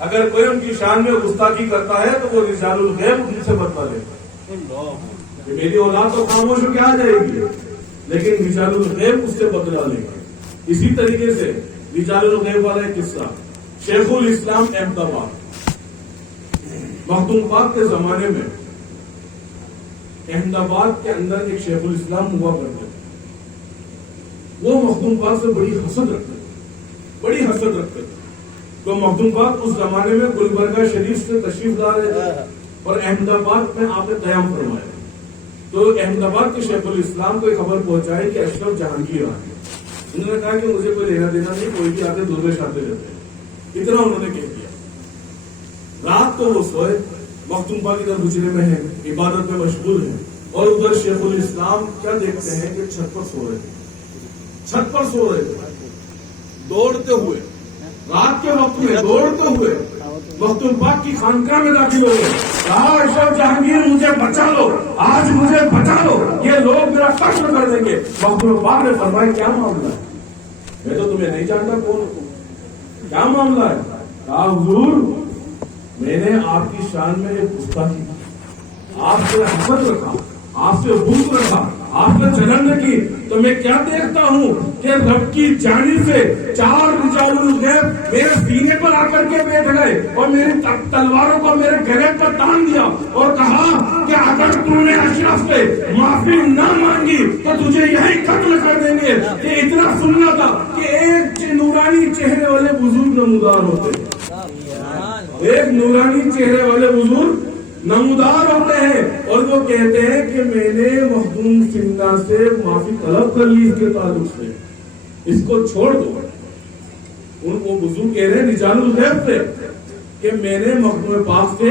اگر کوئی ان کی شان میں گستاخی کرتا ہے تو وہ رجال الغیب ان سے بدلہ لیتا ہے. میری اولاد تو خاموش ہو کے آ جائے گی لیکن رجال الغیب اس سے بدلہ لے گا. اسی طریقے سے رجال الغیب والا ایک قصہ شیخ الاسلام احمد آباد مخدوم پاک کے زمانے میں احمد آباد کے اندر ایک شیخ الاسلام ہوا کرتے تھے. وہ مخدوم پاک سے بڑی حسد رکھتے تھے. تو مخدوم پاک اس زمانے میں گلبرگہ شریف سے تشریف لا رہے تھے اور احمد آباد میں آپ نے قیام فرمایا. تو احمد آباد کے شیخ الاسلام کو خبر پہنچائی کہ اشرف جہانگیر آ گئے. انہوں نے کہا کہ مجھے کوئی لینا دینا نہیں, کوئی بھی آتے درویش آتے رہتے ہیں, اتنا انہوں نے کہہ دیا. رات کو وہ سوئے, مخدوم پاک ادھر حجرے میں ہیں, عبادت میں مشغول ہیں, اور ادھر شیخ الاسلام کیا دیکھتے ہیں کہ چھت پر سو رہے تھے دوڑتے ہوئے, رات کے وقت میں دوڑتے ہوئے مخدوم پاک کی خانقاہ میں داخل ہو گئے. کہا اشرف جہانگیر مجھے بچا لو, آج مجھے بچا لو, یہ لوگ میرا قتل کر دیں گے. مخدوم پاک نے فرمایا کیا معاملہ ہے, میں تو تمہیں نہیں جانتا کون ہو, کیا معاملہ ہے. کہا حضور میں نے آپ کی شان میں ایک گستاخی کی, آپ سے حسد رکھا, آپ سے بغض رکھا, آپ نے جلن رکھی, تو میں کیا دیکھتا ہوں کہ رب کی جانب سے 4 رجال الغیب میرے سینے پر آ کر کے بیٹھ گئے اور میری تلواروں کو میرے گلے پر تان دیا اور کہا کہ اگر تم نے اشرف سے معافی نہ مانگی تو تجھے یہی قتل کر دیں گے. یہ اتنا سننا تھا کہ ایک نورانی چہرے والے بزرگ نمودار ہوتے ہیں, ایک نورانی چہرے والے بزرگ نمودار ہوتے ہیں, اور وہ کہتے ہیں کہ میں نے مخدوم سنگا سے معافی طلب کر لی اس کے تعلق سے, اس کو چھوڑ دو. وہ بزرگ کہہ رہے ہیں رجال الغیب سے کہ میں نے مخدوم پاک سے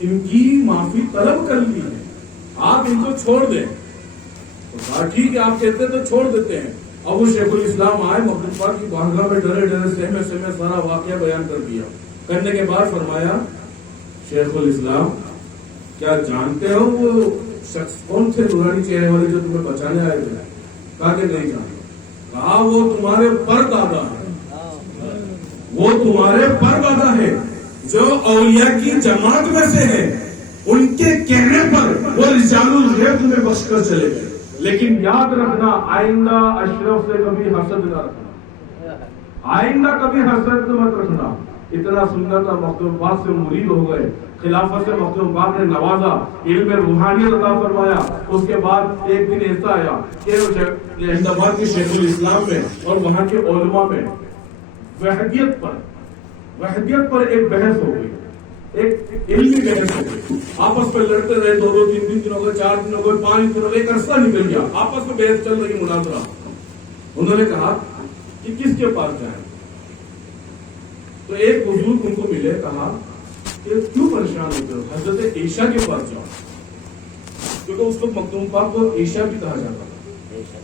ان کی معافی طلب کر لی ہے, آپ ان کو چھوڑ دیں. تو ٹھیک ہے آپ کہتے ہیں تو چھوڑ دیتے ہیں. اب وہ شیخ الاسلام آئے مخدوم پاک کی بارگاہ میں ڈرے سہمے سارا واقعہ بیان کر دیا. کرنے کے بعد فرمایا شیخ الاسلام کیا جانتے ہو وہ شخص کون تھے نورانی چہرے والے جو تمہیں بچانے آئے تھے؟ کہا کہ نہیں جانتے. کہا وہ تمہارے پردادا ہیں, وہ تمہارے پردادا ہیں جو اولیاء کی جماعت میں سے ہیں, ان کے کہنے پر وہ رجال الغیب تمہیں بخش کر چلے گئے. لیکن یاد رکھنا آئندہ اشرف سے کبھی حسد نہ رکھنا, آئندہ کبھی حسد مت رکھنا. اتنا سننا تھا, مخدوم پاک سے مرید ہو گئے, خلافت سے مخدوم پاک نے نوازا, علم روحانیت عطا فرمایا. اس کے بعد ایک دن ایسا آیا کہ احمد آباد کے شیخ الاسلام میں اور وہاں کے علماء میں وحدیت پر ایک بحث ہو گئی, ایک علمی بحث ہو گئی. آپس میں لڑتے رہے, 2-3 دن ہو گئے, 4 دن ہو گئے, 5 دن ہو گئے, ایک عرصہ نکل گیا, آپس میں بحث چل رہی, مناظرہ. انہوں نے کہا کہ کس کے پاس جائیں. تو ایک بزرگ ان کو ملے, کہا کہ کیوں پریشان ہوتے ہو, حضرت عیشا کے پاس جاؤ, کیونکہ اس وقت مخدوم پاک کو عیشا بھی کہا جاتا تھا,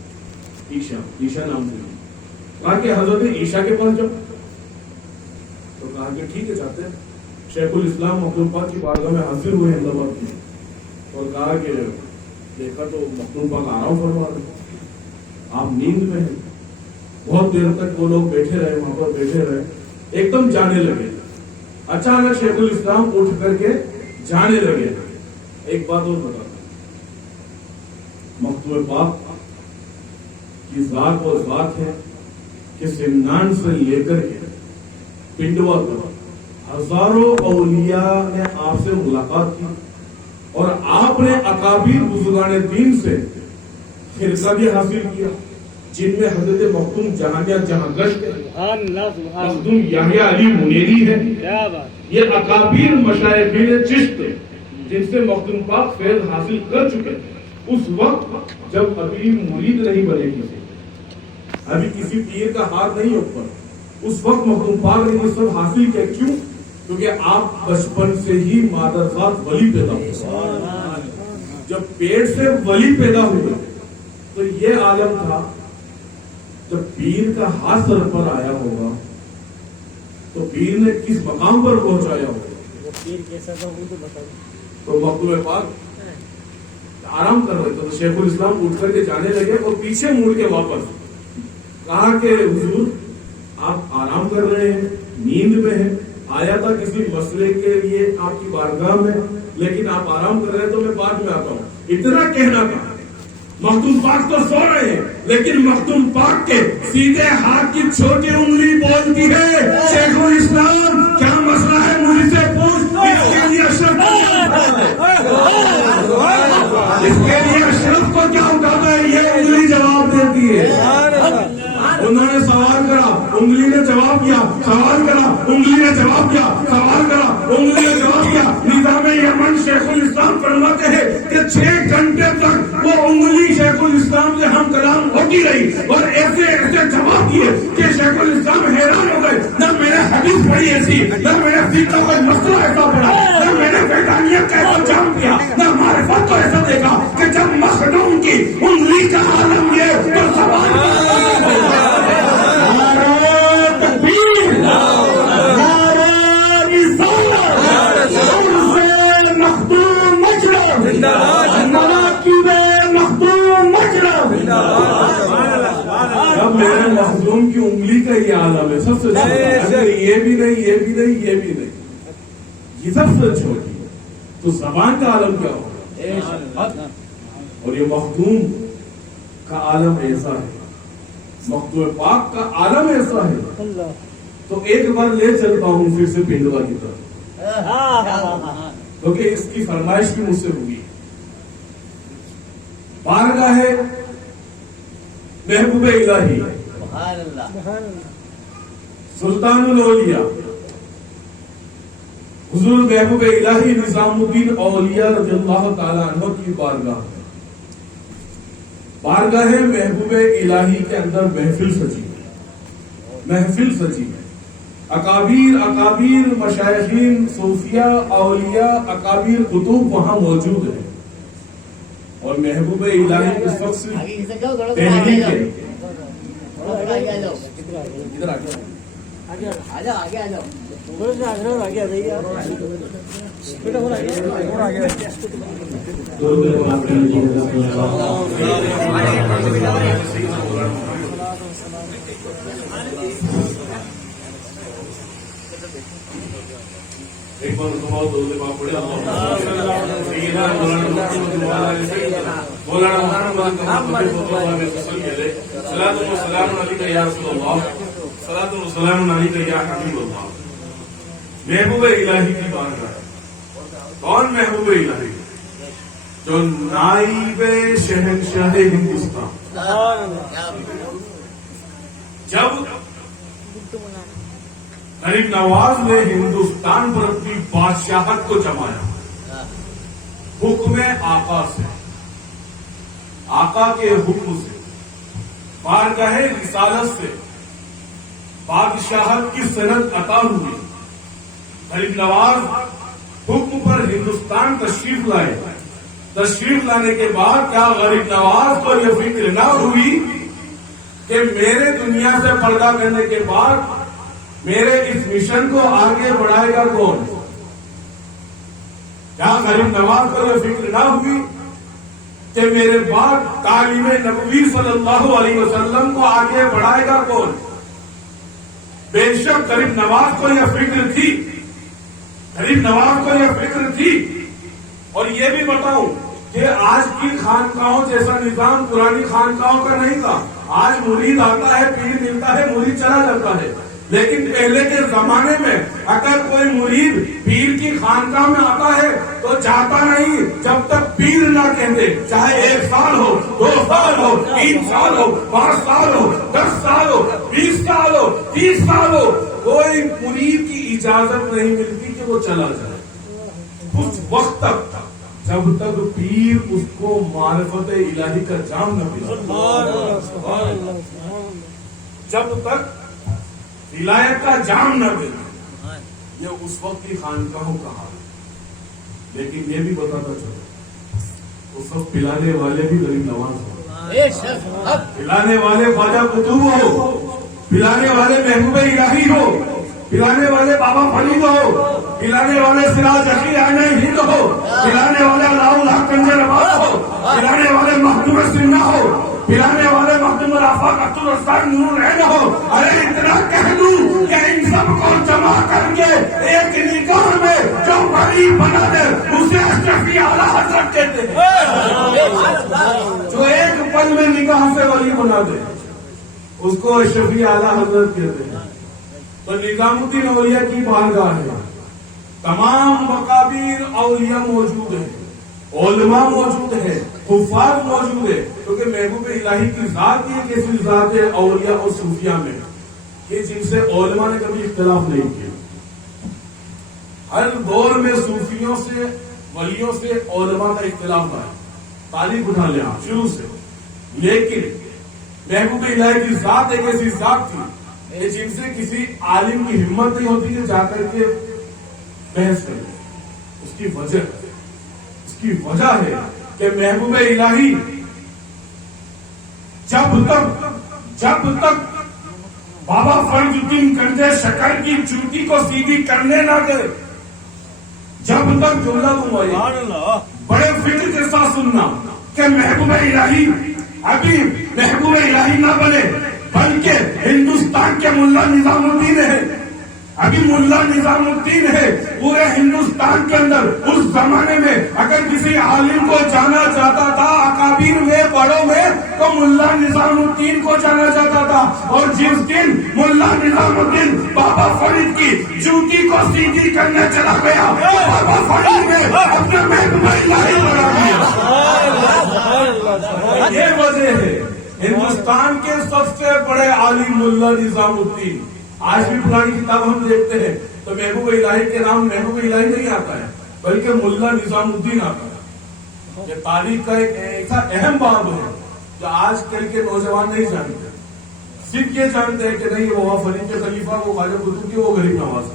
عیشا نام سے. کہا کہ حضرت عیشا کے پاس جاؤ. تو کہا کہ ٹھیک ہے جاتے ہیں. شیخ الاسلام مخدوم پاک کی بارگاہ میں حاضر ہوئے احمد آباد میں, اور کہا کہ دیکھا تو مخدوم پاک آرام فرما رہے, آپ نیند میں ہیں. بہت دیر تک وہ لوگ بیٹھے رہے, وہاں پر بیٹھے رہے, ایک دم جانے لگے. اچانک شیخ الاسلام اٹھ کر کے جانے لگے. ایک بات اور بتا دوں, مخدوم پاک کی ذات وہ ذات ہے کہ سمنان سے لے کر کے پنڈوا تک ہزاروں اولیاء نے آپ سے ملاقات کی, اور آپ نے اکابر بزرگان دین سے خرقہ بھی حاصل کیا, جن میں حضرت مخدوم جہانیہ جہاں گشت ہے, مخدوم یحییٰ علی منیری ہے. یہ اکابر مشائخین چشت جن سے مخدوم پاک فیض حاصل کر چکے تھے اس وقت جب ابھی مرید نہیں بنے کسی, ابھی کسی پیر کا ہاتھ نہیں اوپر, اس وقت مخدوم پاک نے یہ سب حاصل کیا. کیوں؟ کیونکہ آپ بچپن سے ہی مادرزاد ولی پیدا ہوئے. جب پیٹ سے ولی پیدا ہوئے تو یہ عالم تھا, جب پیر کا ہاتھ سر پر آیا ہوگا تو پیر نے کس مقام پر پہنچایا ہوگا. پیر کیسا تھا وہ تو بتا دو. تو مخدوم پاک آرام کر رہے تھے, تو شیخ الاسلام اٹھ کر کے جانے لگے اور پیچھے مڑ کے واپس کہا کہ حضور آپ آرام کر رہے ہیں, نیند میں ہیں, آیا تھا کسی مسئلے کے لیے آپ کی بارگاہ میں، لیکن آپ آرام کر رہے ہیں تو میں بعد میں آتا ہوں. اتنا کہنا تھا. مخدوم پاک تو سو رہے ہیں، لیکن مخدوم پاک کے سیدھے ہاتھ کی چھوٹی انگلی بولتی ہے شیخ الاسلام کیا مسئلہ ہے مجھ سے پوچھ. اس کے لیے اشرف کو کیا اٹھاتا ہے، یہ انگلی جواب دیتی ہے. انہوں نے سوال کرا، انگلی نے جواب دیا، سوال کرا، انگلی نے جواب دیا، سوال کرا، انگلی نے جواب دیا. نظام یمن شیخ الاسلام فرماتے ہیں کہ 6 گھنٹے تک وہ انگلی شیخ الاسلام سے ہم کلام ہوتی رہی اور ایسے ایسے جواب دیے کہ شیخ الاسلام حیران ہو گئے. نہ میں نے حدیث پڑھی ایسی، نہ میں نے فقہ کا مسئلہ ایسا پڑھا، نہ میں نے فیضانیت کا ایسا جام کیا، نہ معرفت کو ایسا دیکھا کہ جب مخدوم کی انگلی کا عالم یہ تو سوال اب میرے مخدوم کی انگلی کا یہ عالم ہے سب سے چھوٹی. یہ بھی نہیں، یہ بھی نہیں، یہ بھی نہیں، یہ سب سے چھوٹی ہے. تو زبان کا عالم کیا ہوگا؟ اور یہ مخدوم کا عالم ایسا ہے، مخدوم پاک کا عالم ایسا ہے. تو ایک بار لے چلتا ہوں پھر سے پنڈوا کی طرف، کیونکہ اس کی فرمائش بھی مجھ سے ہوئی. بارگاہ ہے محبوب الہی سلطان الاولیاء حضور محبوب الہی نظام الدین اولیاء رضی اللہ تعالی عنہ کی بارگاہ ہے. بارگاہ محبوب الہی کے اندر محفل سجی ہے، محفل سجی ہے. اکابیر مشایخین صوفیاء اولیاء اکابیر قطب وہاں موجود ہیں. اور محبوب الہی اس وقت دہلی کے ایک بار محبوب الہی کی بارگاہ. کون محبوب الہی؟ جو نائب شہنشاہ ہندوستان. جب غریب نواز نے ہندوستان پر اپنی بادشاہت کو جمایا حکم آقا سے، آقا کے حکم سے، بارگاہ رسالت سے بادشاہت کی سند عطا ہوئی. غریب نواز حکم پر ہندوستان تشریف لائے. تشریف لانے کے بعد کیا غریب نواز کو یہ فکر نہ ہوئی کہ میرے دنیا سے پردہ کرنے کے بعد میرے اس مشن کو آگے بڑھائے گا کون؟ کیا غریب نواز کو یہ فکر نہ ہوئی کہ میرے بعد تعلیم نبوی صلی اللہ علیہ وسلم کو آگے بڑھائے گا کون؟ بے شک غریب نواز کو یہ فکر تھی، غریب نواز کو یہ فکر تھی. اور یہ بھی بتاؤں کہ آج کی خانقاہوں جیسا نظام پرانی خانقاہوں کا نہیں تھا. آج مرید آتا ہے، پیر ملتا ہے، مرید چلا جاتا ہے. لیکن پہلے کے زمانے میں اگر کوئی مرید پیر کی خانقاہ میں آتا ہے تو جاتا نہیں جب تک پیر نہ کہتے، چاہے 1 سال ہو، 2 سال ہو، 3 سال ہو، 5 سال ہو، 10 سال ہو، 20 سال ہو، 30 سال ہو، کوئی مرید کی اجازت نہیں ملتی کہ وہ چلا جائے اس وقت تک جب تک پیر اس کو معرفت الہی کا جام نہ پلا، جب تک ولایت کا جام نہ دے. یہ اس وقت کی خانقاہوں کا حال ہے. لیکن یہ بھی بتاتا چلو اس وقت پلانے والے بھی غریب نواز ہو، پلانے والے خواجہ قطب ہو، پلانے والے محبوب الہی ہو، پلانے والے بابا فرید ہو، پلانے والے سراج اخی عین ہند ہو، پلانے والے علاؤ الحق کنجر عباد ہو، پلانے والے مخدوم سنہ ہو، پلانے والے مخدوم الافاق عبدالرزاق نور العین ہو. ارے اتنا کہہ دوں کہ ان سب کو جمع کر کے ایک نگاہ میں جو غریب بنا دے اسے اشرفی اعلیٰ حضرت کہتے ہیں. جو ایک پل میں نگاہ سے ولی بنا دے اس کو اشرفی اعلیٰ حضرت کہتے ہیں. تو نظام الدین اولیاء کی بارگاہ ہے. تمام مقابر اولیاء موجود ہیں, علماء موجود ہیں, حفاظ موجود ہے, کیونکہ محبوب الہی کی ذات ہی ایک ایسی ذات ہے اولیاء اور صوفیاء میں کہ جن سے علماء نے کبھی اختلاف نہیں کیا. ہر دور میں صوفیوں سے ولیوں سے علماء کا اختلاف ہے, تاریخ اٹھا لیں آپ شروع سے. لیکن محبوب الہی کی ذات ایک ایسی ذات تھی جن سے کسی عالم کی ہمت نہیں ہوتی کہ جا کر کے بحث کرے. اس کی وجہ ہے کہ محبوب الہی جب تک بابا فرید الدین گنجے شکر کی چوٹی کو سیدھی کرنے نہ دے, جب تک جملہ بڑے فکر کے ساتھ سننا کہ محبوب الہی ابھی محبوب الہی نہ بنے بلکہ ہندوستان کے ملا نظام الدین ہے. ابھی ملا نظام الدین ہے پورے ہندوستان کے اندر. اس زمانے میں اگر کسی عالم کو جانا چاہتا تھا اکابر میں بڑوں میں تو ملا نظام الدین کو جانا چاہتا تھا. اور جس دن ملا نظام الدین بابا فرید کی چوٹی کو سیدھی کرنے چلا گیا بابا فرید نے اپنے محبوب الہی بنا دیا. یہ وجہ ہے ہندوستان کے سب سے بڑے عالم ملا نظام الدین. آج بھی پرانی کتاب ہم دیکھتے ہیں تو محبوب الہی کے نام محبوب الہی نہیں آتا ہے بلکہ ملا نظام الدین آتا ہے. یہ تاریخ کا ایک ایسا اہم باب ہے جو آج کل کے نوجوان نہیں جانتے. صرف یہ جانتے ہیں کہ نہیں وہ فرید کے خلیفہ وہ خواجہ قطب کی وہ غریب نواز.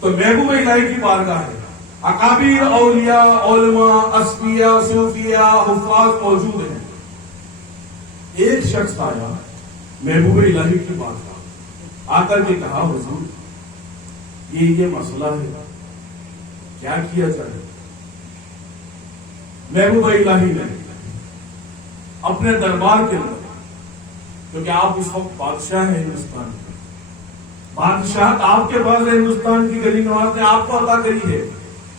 تو محبوب الہی کی بارگاہ ہے. اکابر اولیاء علماء اصفیاء صوفیاء حفاظ موجود ہیں. ایک شخص آیا محبوب الہی کی بارگاہ آ کر کے کہا حضور یہ مسئلہ ہے کیا کیا جائے. محبوب الہی نے اپنے دربار کے اندر, کیونکہ آپ اس وقت بادشاہ ہیں ہندوستان کے, بادشاہت آپ کے پاس ہے, ہندوستان کی گلی نواز نے آپ کو عطا کری ہے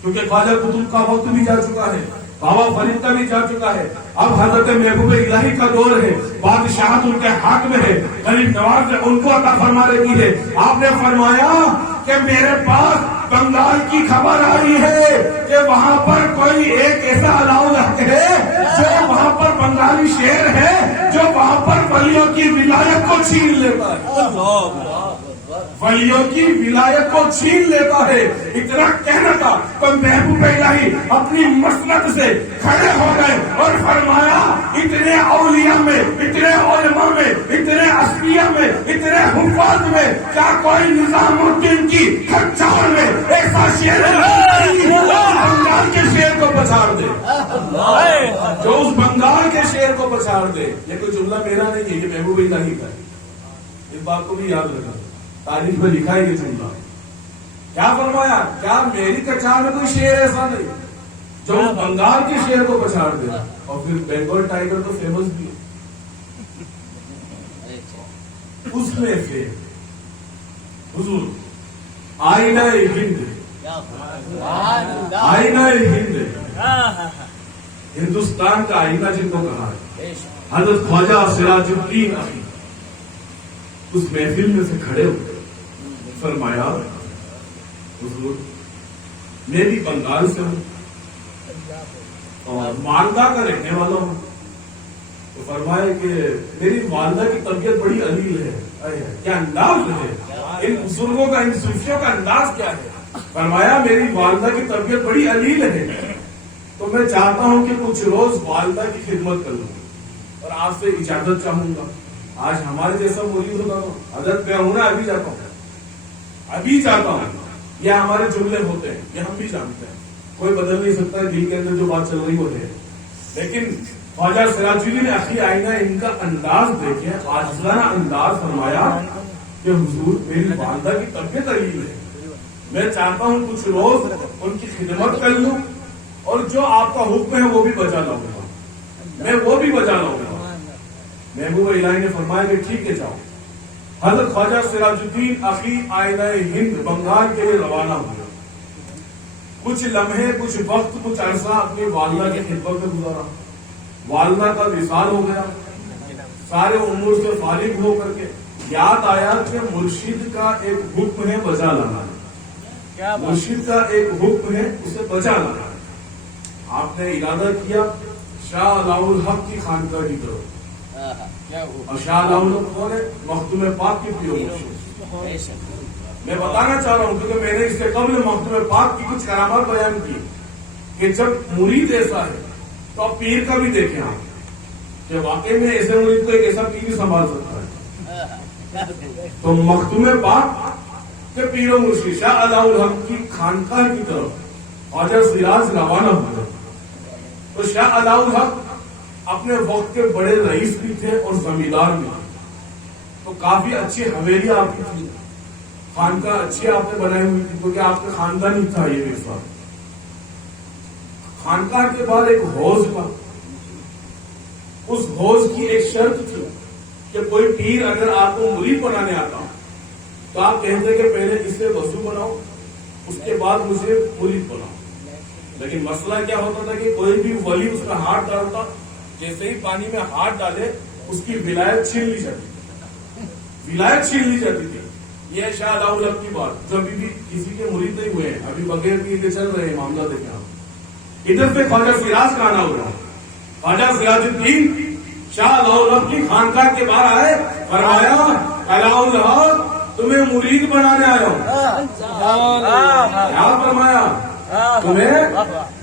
کیونکہ خواجہ قطب کا وقت بھی جا چکا ہے, بابا فرید کا بھی جا چکا ہے. اب حضرت محبوب الہی کا دور ہے, بادشاہت ان کے ہاتھ میں ہے, غریب نواز نے ان کو عطا فرما رہی ہے. آپ نے فرمایا کہ میرے پاس بنگال کی خبر آئی ہے کہ وہاں پر کوئی ایک ایسا علاؤ ہے جو وہاں پر بنگالی شیر ہے جو وہاں پر ولیوں کی ولایت کو چھین لیتا ہے. ولیوں کی ولایت کو چھین لیتا ہے. اتنا کہنا تھا تو محبوب الہی اپنی مسند سے کھڑے ہو گئے اور فرمایا اتنے اولیاء میں, اتنے علماء میں, اتنے اصفیاء میں, اتنے حفاظ میں کیا کوئی نظام الدین کی خچار میں ایسا شیر بنگال کے شیر کو پچھاڑ دے, جو اس بنگال کے شیر کو پچھاڑ دے. یہ کوئی جملہ میرا نہیں ہے, یہ محبوب الہی کا ہے. اس بات کو بھی یاد رکھنا, تاریخ میں لکھا ہے یہ جملہ. کیا فرمایا, کیا میری کچار میں کوئی شیر ایسا نہیں جو بنگال کے شیر کو پچھاڑ دے. اور پھر بنگال ٹائیگر تو فیمس بھی ہے. اس میں سے حضور آئینہ ہند, آئینہ ہند ہندوستان کا آئینہ جن کو کہا ہے, حضرت خواجہ سراج الدین اخی اس محفل میں سے کھڑے ہوئے فرمایا حضور میں بھی بنگال سے ہوں اور مالدہ کا رہنے والا ہوں. تو فرمایا کہ میری والدہ کی طبیعت بڑی علیل ہے. کیا انداز ہے ان بزرگوں کا, ان صوفیوں کا انداز کیا ہے. فرمایا میری والدہ کی طبیعت بڑی علیل ہے تو میں چاہتا ہوں کہ کچھ روز والدہ کی خدمت کر لوں اور آپ سے اجازت چاہوں گا. آج ہمارے جیسا موجود ہوتا ہوں, حضرت میں ہوں نا, ابھی جاتا ہوں. یہ ہمارے جملے ہوتے ہیں, یہ ہم بھی جانتے ہیں, کوئی بدل نہیں سکتا ہے. دل کے اندر جو بات چل رہی وہ ہے. لیکن خواجہ سراج الدین اخی آئینہ ان کا انداز دیکھیں, عاجزانہ انداز. فرمایا کہ حضور میری والدہ کی طبیعت علیل ہے, میں چاہتا ہوں کچھ روز ان کی خدمت کر لوں اور جو آپ کا حکم ہے وہ بھی بجا لاؤں گا, میں وہ بھی بجا لاؤں گا. محبوب الہی نے فرمایا کہ ٹھیک ہے جاؤ. حضرت خواجہ سراج الدین اخی آئینہ ہند بنگال کے لیے روانہ ہوئے. کچھ لمحے، کچھ وقت، کچھ عرصہ اپنی والدہ کی خدمت میں گزارا. والدہ کا وصال ہو گیا. سارے امور سے فارغ ہو کر کے یاد آیا کہ مرشد کا ایک حکم ہے بجا لانا ہے. مرشد کا ایک حکم ہے اسے بجا لانا ہے. آپ نے ارادہ کیا شاہ علاء الحق کی خانقاہ کی طرف. اور شاہ علاء الحق کون ہے؟ مخدوم پاک کے پیر و مرشد. میں بتانا چاہ رہا ہوں کیونکہ میں نے اس سے قبل مخدوم پاک کی کچھ کرامات بیان کی کہ جب مرید ایسا ہے تو آپ پیر کا بھی دیکھیں آپ کہ واقعی میں ایسے مرید کو ایک ایسا پیر سنبھال سکتا ہے. تو مخدوم پاک کے پیر و مرشد شاہ علاء الحق کی خانقاہ کی طرف خواجہ سراج روانہ ہوئے. تو شاہ علاء الحق اپنے وقت کے بڑے رئیس بھی تھے اور زمیندار بھی تھے. تو کافی اچھی حویلی آپ کی تھی، خانقاہ اچھی آپ نے بنائی ہوئی تھی کیونکہ آپ کا خاندان ہی تھا یہ اس وقت. خانقاہ کے بعد ایک حوض تھا. اس حوض کی ایک شرط تھی کہ کوئی پیر اگر آپ کو مرید بنانے آتا تو آپ کہتے کہ پہلے اس سے وضو بناؤ اس کے بعد مجھے مرید بناؤ. لیکن مسئلہ کیا ہوتا تھا کہ کوئی بھی ولی اس کا ہاتھ ڈالتا، جیسے ہی پانی میں ہاتھ ڈالے اس کی ولایت چھین لی جاتی تھی. ولایت چھین لی جاتی تھی. یہ شاہ علاء الحق کی بات جو ابھی بھی کسی کے مرید نہیں ہوئے ہیں، ابھی بغیر بھی کے چل رہے ہیں معاملہ. دیکھیں آپ ادھر سے خواجہ سراج کا آنا ہو رہا. خواجہ سراج الدین شاہ علاء الحق کی خانقاہ کے باہر آئے، فرمایا علاء الحق تمہیں مرید بنانے آیا ہوں. کیا فرمایا؟ تمہیں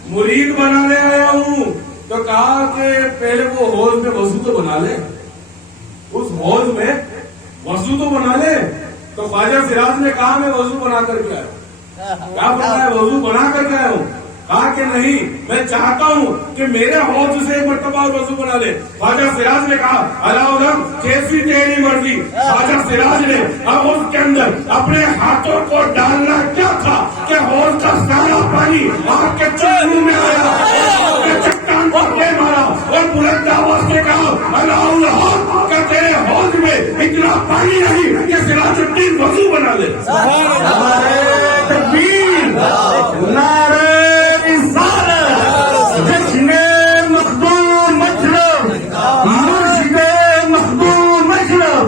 مرید بنانے آیا ہوں. تو کہا کہ پہلے وہ حوض میں وضو تو بنا لے. اس حوض میں وضو تو بنا لے. تو خواجہ سراج نے کہا میں وضو بنا کر کے آیا ہوں. کیا بتایا؟ وضو بنا کر کے آیا ہوں. کہا کہ نہیں، میں چاہتا ہوں کہ میرے حوض سے ایک مرتبہ وضو بنا لے. خواجہ سراج نے کہا علاء الحق کیسی تیری مرضی. خواجہ سراج نے اب اس کے اندر اپنے ہاتھوں کو ڈالنا کیا تھا کہ حوض کا سارا پانی آپ کے چہروں میں آیا، چٹان کو دے مارا اور بلند آواز سے کہا علاء الحق کہ تیرے حوض میں اتنا پانی نہیں کہ سراج الدین وضو بنا لے. تکبیر، نعرہ جشن مخدوم مشرب، مرشد مخدوم مشرب.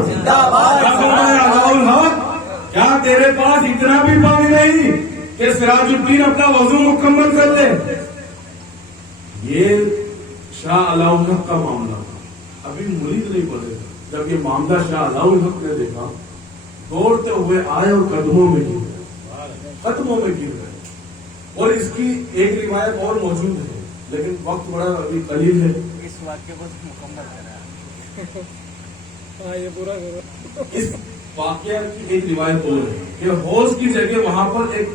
کیا تیرے پاس اتنا بھی پانی نہیں کہ سراج الدین اپنا وضو مکمل کر لے؟ یہ شاہ علاء الحق کا معاملہ تھا. ابھی مرید نہیں بنے. جب یہ معاملہ شاہ علاء الحق نے دیکھا دوڑتے ہوئے آئے اور قدموں میں گر گئے. اور اس کی ایک روایت اور موجود ہے لیکن وقت بڑا ابھی قلیل ہے. اس واقعے کو مکمل کرنا. اس واقعہ کی ایک روایت اور ہے کہ حوض کی جگہ وہاں پر ایک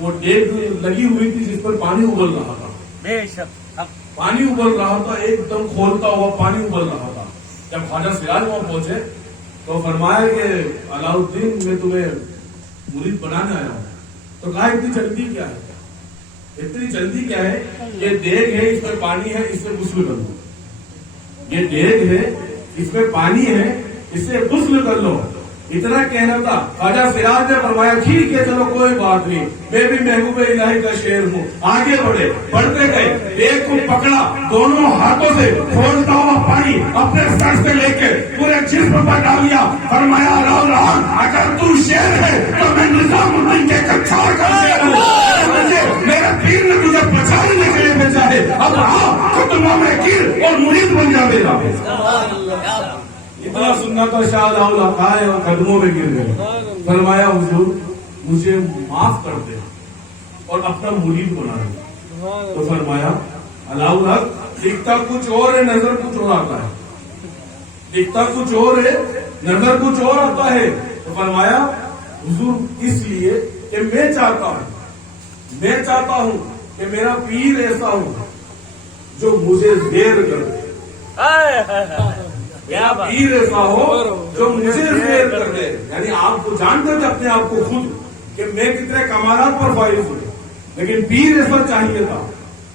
وہ ڈیگ لگی ہوئی تھی جس پر پانی ابل رہا تھا. بے شک پانی ابل رہا تھا، ایک دم کھولتا ہوا پانی ابل رہا تھا. جب خواجہ سراج وہاں پہنچے تو فرمایا کہ علاء الدین میں تمہیں مرید بنانے آیا ہوں. تو کہا اتنی جلدی کیا ہے؟ اتنی جلدی کیا ہے؟ یہ دیگ ہے، اس میں پانی ہے، اس سے غسل کر لو. یہ دیگ ہے، اس میں پانی ہے، اس سے غسل کر لو. اتنا کہنا تھا. خواجہ سراج نے فرمایا ٹھیک ہے چلو کوئی بات نہیں، میں بھی محبوب الہی کا شعر ہوں. آگے بڑھے، بڑھتے گئے، دیگ کو پکڑا، دونوں ہاتھوں سے کھولتا ہوا پانی اپنے سر سے لے کے پورے جسم پر ڈال لیا. فرمایا علاء الحق اگر تو شعر ہے تو میں نظام الدین کے کچھار کا شعر ہوں. میرے پیر نے تجھے بچانے کے لیے بھیجا ہے. اب آ قدموں میں گر اور مرید بن جا میرا. اتنا سننا تھا. شاہ علاء الحق آئے اور قدموں میں گر گئے. فرمایا حضور مجھے معاف کر دے اور اپنا مرید بنا دے. تو فرمایا علاء الحق دکھتا کچھ اور ہے، نظر کچھ اور آتا ہے. دکھتا کچھ اور ہے، نظر کچھ اور آتا ہے. تو فرمایا حضور اس لیے کہ میں چاہتا ہوں کہ میرا پیر ایسا ہو جو مجھے زیر کر دے. پیر ایسا ہو جو مجھے زیر کر دے. یعنی آپ کو جانتے تھے اپنے آپ کو خود کہ میں کتنے کمالات پر فائز ہوں، لیکن پیر ایسا چاہیے تھا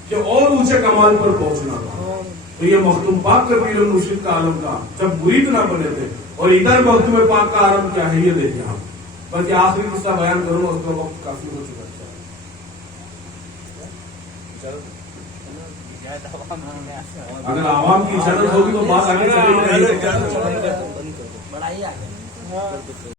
کہ اور اونچے کمال پر پہنچنا تھا. تو یہ مخدوم پاک کے پیر مرشد کا عالم تھا. جب مرید نہ بنے تھے اور ادھر مکتوب پاک کا آرمب کیا ہے یہ دیکھیں آپ. بلکہ آخری قصہ بیان کروں اس کا وقت کافی ہو چکا ہے. اگر عوام کی اجازت ہوگی تو بات آگے چلے گی.